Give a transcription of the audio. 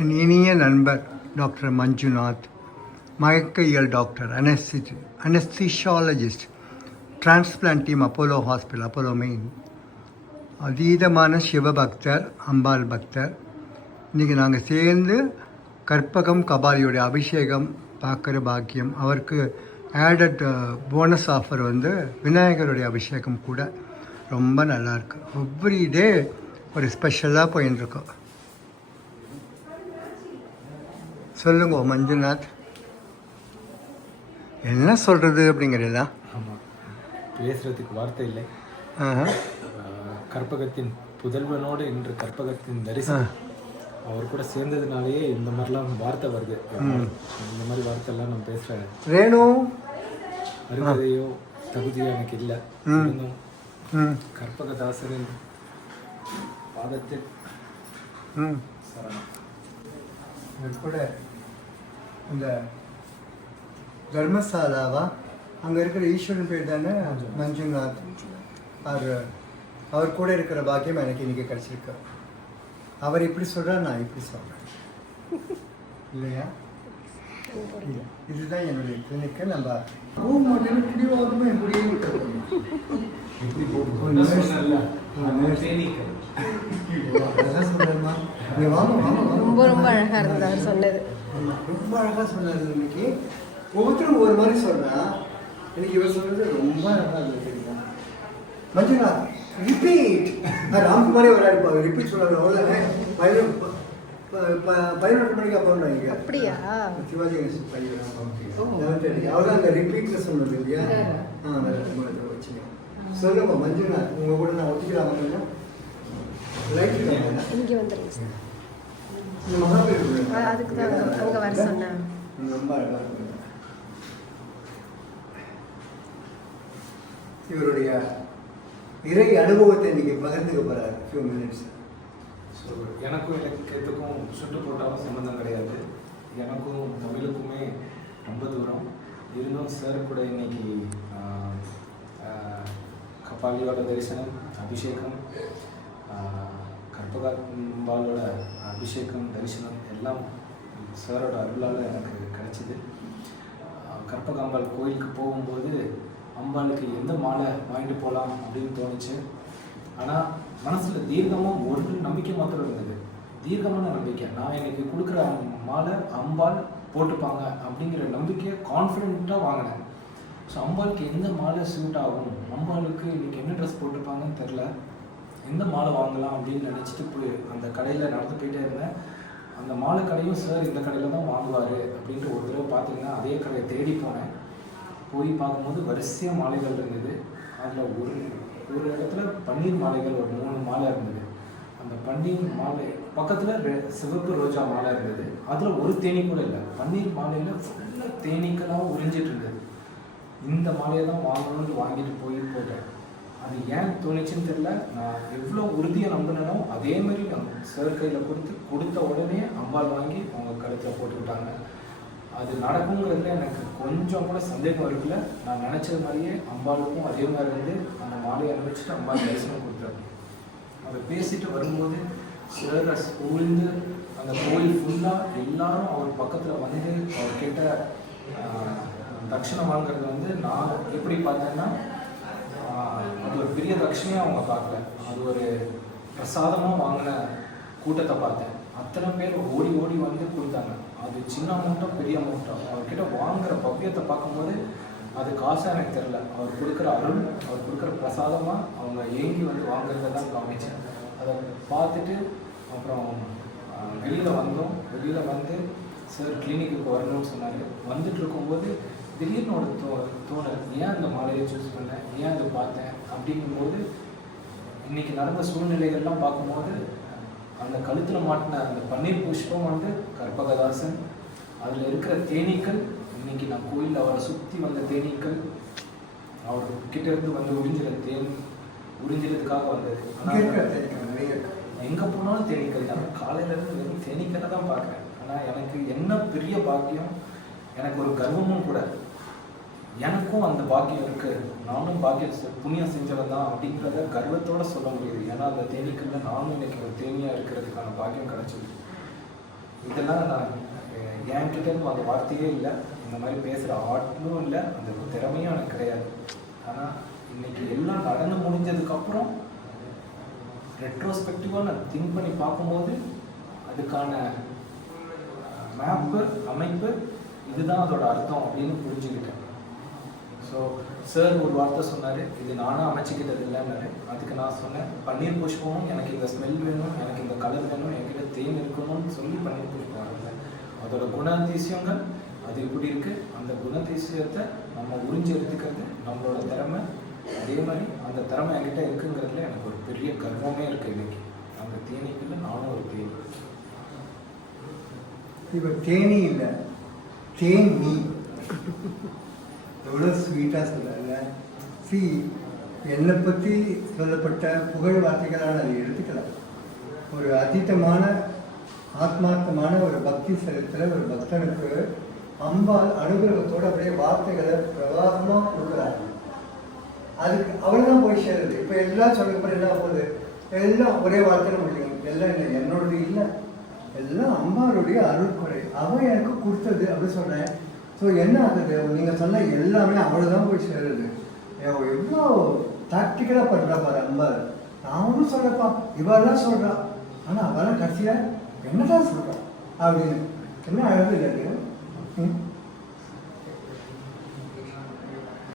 என் இனிய நண்பர் டாக்டர் மஞ்சுநாத், மயக்கவியல் doctor, anesthesiologist, transplant team, Apollo hospital, Apollo main, அதீதமான சிவபக்தர், அம்பாள் பக்தர். இன்றைக்கி நாங்கள் சேர்ந்து கற்பகம் கபாலியோடைய அபிஷேகம் பார்க்குற பாக்கியம். அவருக்கு ஆடட் போனஸ் ஆஃபர் விநாயகருடைய அபிஷேகம் கூட ரொம்ப நல்லாயிருக்கு. எவ்ரி டே ஒரு ஸ்பெஷலாக போயின்ட்டுருக்கோம். சொல்லுங்க மஞ்சுநாத், என்ன சொல்கிறது அப்படிங்கிறதா? ஆமாம், பேசுகிறதுக்கு வார்த்தை இல்லை. கற்பகத்தின் புதல்வனோடு இன்று கற்பகத்தின் தரிசனம் அவர் கூட சேர்ந்ததுனாலேயே இந்த மாதிரிலாம் வார்த்தை வருது. இந்த மாதிரி வார்த்தைலாம் நம்ம பேசுகிறேன். ரேணு அருகதையோ தகுதியோ எனக்கு இல்லை. கற்பகதாசரின் பாதத்தில் கூட இந்த தர்மசாலாவா அங்கே இருக்கிற ஈஸ்வரன் பேர் தானே மஞ்சுநாத். அவர் கூட இருக்கிற பாக்கியம் எனக்கு இன்றைக்கி கிடச்சிருக்கு. அவர் இப்படி சொல்கிறார், நான் இப்படி சொல்கிறேன் இல்லையா? இதுதான் என்னுடைய கிளினிக்கு. நம்ம பிடிவாதமாக இப்படியே ரொம்ப ரொம்ப அழகாக இருந்தது சொன்னது. ரொம்ப அழகாக சொன்னார். இன்னைக்கு ஒவ்வொருத்தரும் ஒரு மாதிரி சொன்னா, எனக்கு இவர் சொல்றது ரொம்ப அழகாக இருந்தது. மஞ்சுநாத் ரிப்பீட். ராம்குமாரே விளையாடுப்பாங்க, ரிப்பீட் சொன்னாங்க. அவ்வளோதானே. 11 மணிக்கு அப்புறம் இங்கே அப்படியா சிவாஜி கணேசன் பையன் அவ்வளோதான் அந்த ரிப்பீட்டில் சொன்னது இல்லையா? வச்சுங்க. சொல்லுங்க மஞ்சுநாத், உங்கள் கூட நான் ஒத்துக்கலாமா? லைட் இங்கே வந்துடுங்க சார். இந்த மகாபீர் அதுக்கு தான் அங்கே வர சொன்னேன். ரொம்ப அழகாக இருக்கு. இவருடைய இறை அனுபவத்தை இன்னைக்கு பகிர்ந்துக்க போகிறார். Few minutes. ஸோ எனக்கும் இலக்கியத்துக்கும் சுட்டு போட்டாலும் சம்மந்தம் கிடையாது. எனக்கும் தமிழுக்குமே ரொம்ப தூரம் இருந்தும் சார் கூட இன்னைக்கு கபாலியோட தரிசனம், அபிஷேகம், கற்பகாம்பாலோட அபிஷேகம், தரிசனம் எல்லாம் சாரோட அருளால் எனக்கு கிடைச்சிது. கற்பகாம்பாள் கோயிலுக்கு போகும்போது அம்பாளுக்கு எந்த மாலை வாங்கிட்டு போகலாம் அப்படின்னு தோணுச்சு. ஆனால் மனசில் தீர்க்கமாக ஒரு நம்பிக்கை மாத்திரம் இருந்தது. தீர்க்கமான நம்பிக்கை. நான் எனக்கு கொடுக்குற மாலை அம்பாள் போட்டுப்பாங்க அப்படிங்கிற நம்பிக்கையை கான்ஃபிடென்ட்டாக வாங்கினேன். ஸோ அம்பாளுக்கு எந்த மாலை சூட் ஆகும், அம்பாளுக்கு இன்றைக்கி என்ன ட்ரெஸ் போட்டிருப்பாங்கன்னு தெரில, எந்த மாலை வாங்கலாம் அப்படின்னு நினச்சிட்டு போய் அந்த கடையில் நடந்து போயிட்டே இருந்தேன். அந்த மாலை கடையும் சார் இந்த கடையில் தான் வாங்குவார் அப்படின்ட்டு ஒரு தடவை பார்த்தீங்கன்னா அதே கடையை தேடி போனேன். போய் பார்க்கும்போது வரிசையாக மாலைகள் இருந்தது. அதில் ஒரு இடத்துல பன்னீர் மாலைகள் ஒரு 3 மாலை இருந்தது. அந்த பன்னீர் மாலை பக்கத்தில் சிவப்பு ரோஜா மாலை இருந்தது. அதில் ஒரு தேனி கூட இல்லை. பன்னீர் மாலையில் ஃபுல்லாக தேனீக்களாக உறிஞ்சிட்டு இருந்தது. இந்த மாலையை தான் வாங்கணும்னு வாங்கிட்டு போட்டேன். அது ஏன் தோணிச்சுன்னு தெரியல. நான் எவ்வளோ உறுதியாக நம்பினோ அதே மாதிரி சார் கையில் கொடுத்த உடனே அம்பாள் வாங்கி அவங்க கழுத்தில் போட்டுக்கிட்டாங்க. அது நடக்குங்கிறதுல எனக்கு கொஞ்சம் கூட சந்தேகம் இருக்குல்ல. நான் நினச்சது மாதிரியே அம்பாளுக்கும் அதே மாதிரி அந்த மாலையை அனுபவிச்சுட்டு அம்பாள் தரிசனம் கொடுத்தாரு. அதை பேசிட்டு வரும்போது சார் உழுந்து அந்த கோயில் ஃபுல்லாக எல்லாரும் அவர் பக்கத்தில் அவர் கிட்ட தட்சணை வாங்குறது நான் எப்படி பார்த்தேன்னா, அது ஒரு பெரிய தட்சணையாக அவங்க பார்க்கல. அது ஒரு பிரசாதமாக வாங்கின கூட்டத்தை பார்த்தேன். அத்தனை பேர் ஓடி ஓடி கொடுத்தாங்க. அது சின்ன அமௌண்ட்டாக பெரிய அமௌண்ட்டாக அவர்கிட்ட வாங்குகிற பவ்யத்தை பார்க்கும்போது அது காசாக எனக்கு தெரில. அவர் கொடுக்குற அருள், அவர் கொடுக்குற பிரசாதமாக அவங்க ஏங்கி வாங்குறத தான் காமிச்சேன். அதை பார்த்துட்டு அப்புறம் வெளியில் வந்தோம். வெளியில் சார் கிளினிக்கு வரணும்னு சொன்னார். வந்துட்டு இருக்கும்போது திடீர்னு ஒரு தோணல், ஏன் அந்த மாலையை சூஸ் பண்ணேன், ஏன் அதை பார்த்தேன் அப்படிங்கும்போது இன்றைக்கி நடந்த சூழ்நிலைகள்லாம் பார்க்கும்போது அந்த கழுத்தில் மாட்டின அந்த பன்னீர் புஷ்பம் கற்பகதாசன், அதில் இருக்கிற தேனீக்கள், இன்னைக்கு நான் கோயிலில் அவரை சுற்றி வந்த தேனீக்கள், அவர் கிட்டேருந்து உறிஞ்சிறதுக்காக வந்தது. எங்கே போனாலும் தேனீக்கள் தான். காலையிலேருந்து வெறும் தேனீக்களை தான் பார்க்குறேன். ஆனால் எனக்கு என்ன பெரிய பாக்கியம், எனக்கு ஒரு கர்வமும் கூட. எனக்கும் அந்த பாக்கியம் இருக்குது, நானும் பாக்கியம் புண்ணியம் செஞ்சவன் தான் அப்படிங்கிறத கர்வத்தோடு சொல்ல முடியுது. ஏன்னா அந்த தேனீக்கள்ல நானும் இன்னைக்கு ஒரு தேனியாக இருக்கிறதுக்கான பாக்கியம் கிடைச்சிது. இதெல்லாம் நான் என்கிட்ட அந்த வார்த்தையே இல்லை, இந்த மாதிரி பேசுகிற ஆட்டும் இல்லை, அந்த திறமையும் எனக்கு கிடையாது. ஆனால் இன்னைக்கு எல்லாம் நடந்து முடிஞ்சதுக்கப்புறம் ரெட்ரோஸ்பெக்டிவாக நான் திங்க் பண்ணி பார்க்கும்போது அதுக்கான மேப்பு அமைப்பு இதுதான் அதோட அர்த்தம் அப்படின்னு புரிஞ்சுக்கிட்டேன். ஸோ சார் ஒரு வார்த்தை சொன்னார், இது நானும் அமைச்சிக்கிட்டது இல்லைன்னாரு. அதுக்கு நான் சொன்னேன், பன்னீர் புஷ்பமும் எனக்கு இந்த ஸ்மெல் வேணும், எனக்கு இந்த கலர் வேணும், என்கிட்ட தேன் இருக்கணும்னு சொல்லி பன்னீர் புஷ்பம் இருந்தேன். அதோட குணாதிசயங்கள் அது எப்படி இருக்குது, அந்த குணாதிசயத்தை நம்ம உறிஞ்சி எடுத்துக்கிறது நம்மளோட திறமை. அதே மாதிரி அந்த திறமை என்கிட்ட இருக்குங்கிறதுல எனக்கு ஒரு பெரிய கர்வமே இருக்குது. இன்னைக்கு அந்த தேனீக்குள்ள நானும் ஒரு தேனி. இப்போ தேனி இல்லை, தேனி. எவ்வளோ ஸ்வீட்டாக சொல்லல. சி, என்னை பற்றி சொல்லப்பட்ட புகழ் வார்த்தைகளால் அதை எடுத்துக்கலாம். ஒரு அதீதமான ஆத்மார்த்தமான ஒரு பக்தி செலுத்துகிற ஒரு பக்தனுக்கு அம்பாள் அனுகிரகத்தோடு அப்படியே வார்த்தைகளை பிரவாகமாக கொடுக்குறாங்க. அதுக்கு அவ்வளோதான் போய் சேருது. இப்போ எல்லாம் சொல்லப்போ என்ன போகுது, எல்லாம் ஒரே வார்த்தையில் முடியும். எல்லாம் இல்லை, என்னோடது இல்லை, எல்லாம் அம்பாளுடைய அருள்குறை, அவன் எனக்கு கொடுத்தது அப்படின்னு சொன்னேன். ஸோ என்ன ஆகுது, நீங்கள் சொன்ன எல்லாமே அவ்வளோதான் போய் சேருது. எவ்வளோ ப்ராக்டிக்கலாக பண்ணுறா பாரு அம்பாள். நான் ஒன்றும் சொல்லப்பா, இவெல்லாம் சொல்கிறான், ஆனால் அவெல்லாம் கடைசியாக என்னதான் சொல்கிறான் அப்படின்னு. என்ன அழகு இல்லை?